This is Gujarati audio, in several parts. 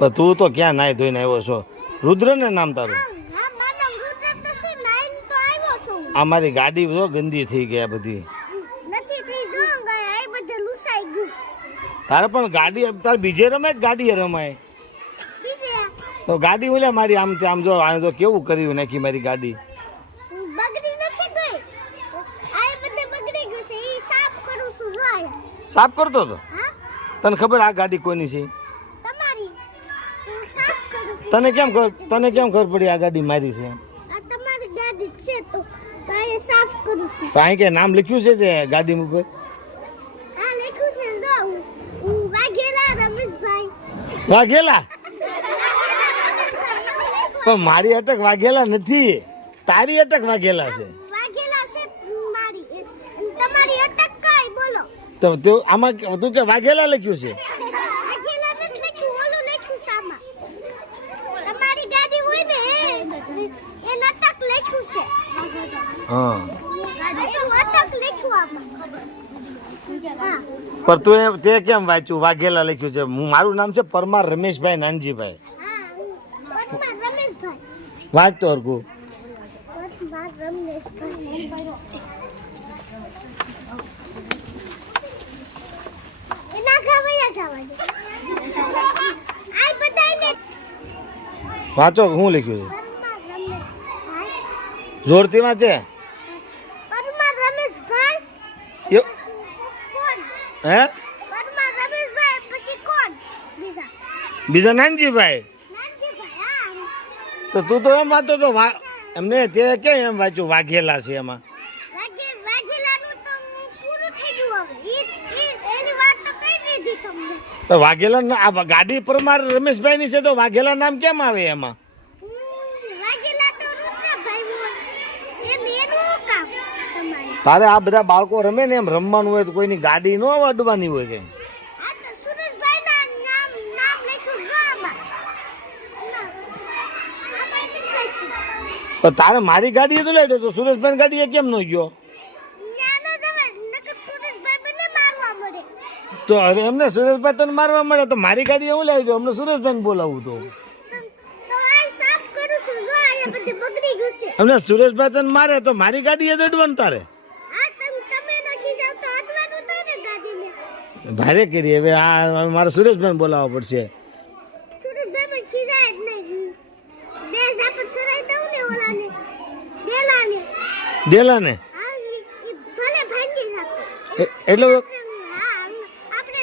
પણ તું તો ક્યાં નાહી ધોઈને આવ્યો છો? રુદ્ર ને નામ તારું? તો તો આ મારી ગાડી જો ગંદી થઈ ગયા બધી. જો તારે પણ ગાડી તારે બીજે રમાય ગાડીએ રમાય? તો ગાડી ઓલે મારી આમ આમ જો આને તો કેવું કર્યું નાખી મારી ગાડી? બગડી નથી ગઈ? આ બધે બગડી ગયું છે એ સાફ કરું છું જો આ. સાફ કરતો હતો તને ખબર આ ગાડી કોની છે તમારી હું સાફ કરું છું તને કેમ ખબર તને કેમ ખબર પડી આ ગાડી મારી છે? તમારી ગાડી છે તો તો સાફ કરું છું. તો કે નામ લખ્યું છે તે ગાડી ઉપર? આ લખ્યું છે જો હું- હું વાઘેલા રમેશભાઈ. વાઘેલા? પણ મારી અટક વાઘેલા નથી. તારી અટક વાઘેલા છે. વાઘેલા છે મારી. તમારી અટક કઈ? બોલો. તો તું આમાં તું કે વાઘેલા લખ્યું છે વાઘેલા નથી લખ્યું ઓલું લખ્યું સામા તમારી ગાડી હોય ને એ- એ અટક લખ્યું છે હા. પણ તું તે કેમ વાંચ્યું? વાઘેલા લખ્યું છે. હું- મારું નામ છે પરમાર રમેશભાઈ નાનજીભાઈ. વાંચતો હરકું વાંચો હું લખ્યું છે? રમેશભાઈ વાંચે? રમેશભાઈ પછી કોણ? હે? રમેશભાઈ બીજા. નાનજીભાઈ? તો તું તો એમ વાંચતો તો એમને તે કેમ એમ વાંચ્યું? વાઘેલા છે એમાં. વાઘેલા ગાડી પરમાર રમેશભાઈની છે તો વાઘેલા નામ કેમ આવે એમાં હમ, વાઘેલા તો રુદ્રભાઈ હોય એમ એનું કામ તમારે તારે આ બધા બાળકો રમે ને એમ રમવાનું હોય તો કોઈની ગાડી ન અડવાની હોય કે તો તારે મારી ગાડીએ તો લઈ તો સુરેશભાઈ ગાડીએ કેમ ન ગયો? તો અરે એમને સુરેશભાઈ તને મારવા મળે તો મારી ગાડી એવું લાવી દો અમને સુરેશભાઈ બોલાવું તો આ સાફ કરું છું જો આ બધી અમને સુરેશભાઈ તને મારે તો મારી ગાડી જ અડવાનું તારે. ભારે કરી હવે આ મારે સુરેશભાઈ બોલાવવો પડશે. ડેલાને. એટલે આપણે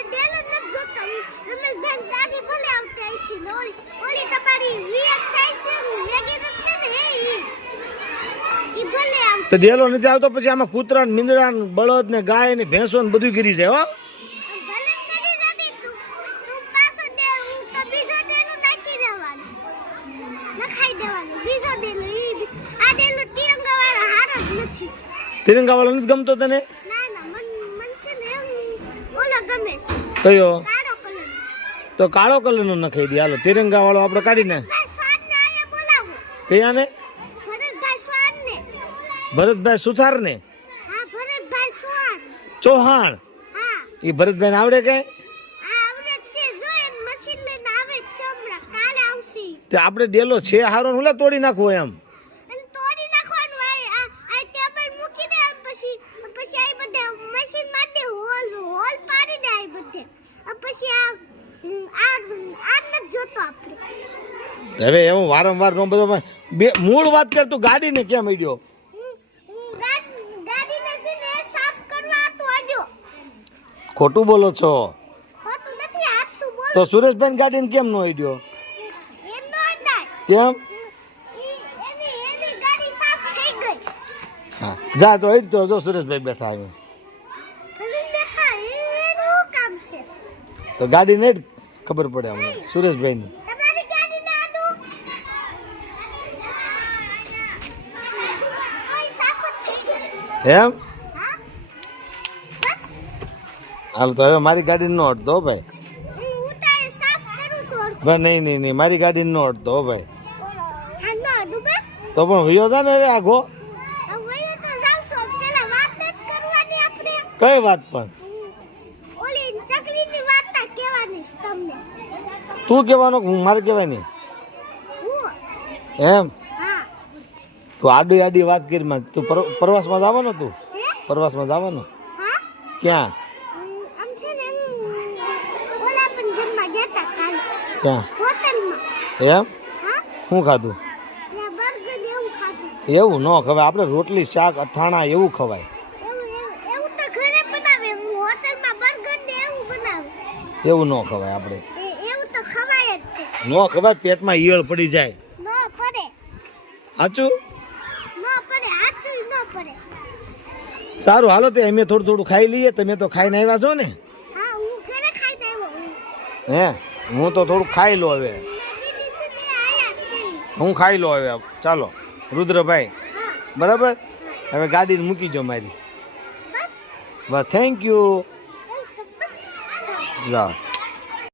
તો ડેલો નથી આવતો પછી આમાં કૂતરા ને મીંદડા ને બળદ ને ગાય ને ભેંસો ને બધું ગીરી જાય હો તિરંગા વાળો નથી. ગમતો તને? કયો? તો કાળો કલર નો નખાઈ દે હાલો તિરંગા વાળો આપણે કાઢી નાખ. કયા ને ભરતભાઈ સુથાર ને? હા ચૌહાણ? હા. એ ભરતભાઈ ને આવડે કઈ તે આપણે ડેલો છે હારો ને હુલા તોડી નાખવો એમ? હવે એવું વારંવાર નો બધો બે મૂળ વાત કર તું ગાડીને કેમ અડ્યો હું હું ગાડી ગાડીને છે ને સાફ કરવા તો અડ્યો ખોટું બોલો છો? તો સુરેશભાઈ ગાડીને કેમ નો અડ્યો કેમ? હા. જા તો અડતો જો સુરેશભાઈ બેઠા આવ્યો તો ગાડી નહીં ખબર પડે અમને. સુરેશભાઈની. એમ હા બસ હાલ તો હવે મારી ગાડી નો અડતો ભાઈ. છું ભાઈ નહીં નહીં નહીં મારી ગાડી નો અડતો ભાઈ. તો પણ વયો જા ને હવે છો આપણે. કઈ વાત પણ? તા કહેવાની કહેવાનો હું મારે કહેવાય નહીં એમ? તું આડી આડી વાત કરી માં તું પર- પ્રવાસમાં જવાનો તું? પ્રવાસમાં જવાનો? ક્યાં ઉમ, આમ છે ને એમ, ઓલા પણ જમવા ગયા તા કાલ ક્યાં? એમ? શું ખાધું? એવું ન ખવાય. આપણે રોટલી શાક અથાણા એવું ખવાય. એવું ને ખવાય આપણે. ન ખવાય પેટમાં ઈયળ પડી જાય. સાચું? સારું હાલો તે અમે થોડું થોડું ખાઈ લઈએ. તમે તો ખાઈને આવ્યા છો ને? હા? હું તો થોડું ખાઈ લો હવે. હું ખાઈ લો હવે. ચાલો રુદ્રભાઈ. બરાબર? હવે ગાડી મૂકી જો મારી. બસ. થેન્ક યુ જાઓ